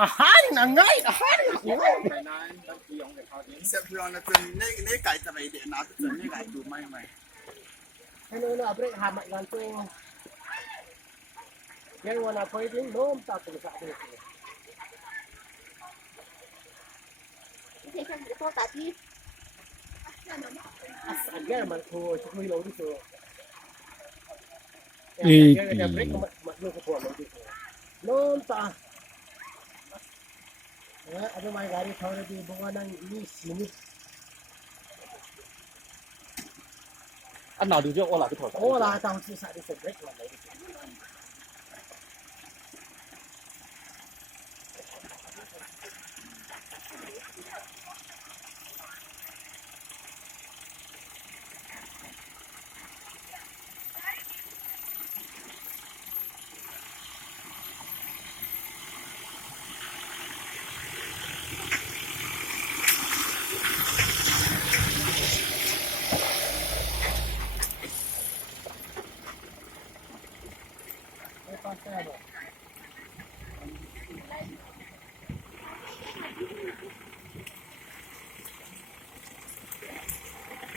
อาหารนั่งไงอาหารยังไงเสียบยอนนะจนนี่ไก่จะไปเดี๋ยวน้ำจนนี่ไก่ดูไม่ให้นู้นเอาไปหามันงานตัวยังวันน่ะไปถึงโน้มตัดตัวสัตว์เลยนี่ฉันจะโทรตัดที่อันแก่มันโทรช่วยลงที่ตัวจะเบรกมันลูกกระโปรงลงที่ตัวโน้มตาada mai gari thawre di bunga nang ini sini nào được chưa ola cái thổi ola tang si sa di break la lai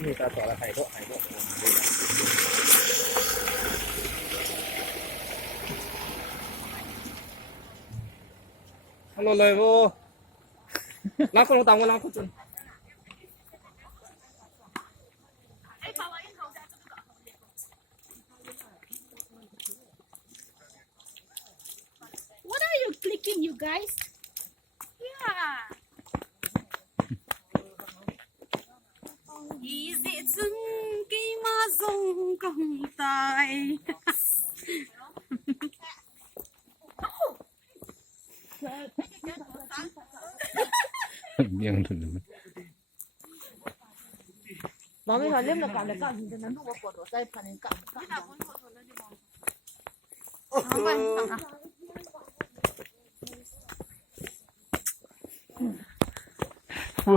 นี่ตาต่อละไข่โตฮัลโหลเลยโว้ล้างคนลงตามกันล้างคนจนWhat are you clicking, you guys? Yeah. Is it some game of song come die? ยังถึง妈咪说你们干的干，你真的弄我火多，再看你干。不，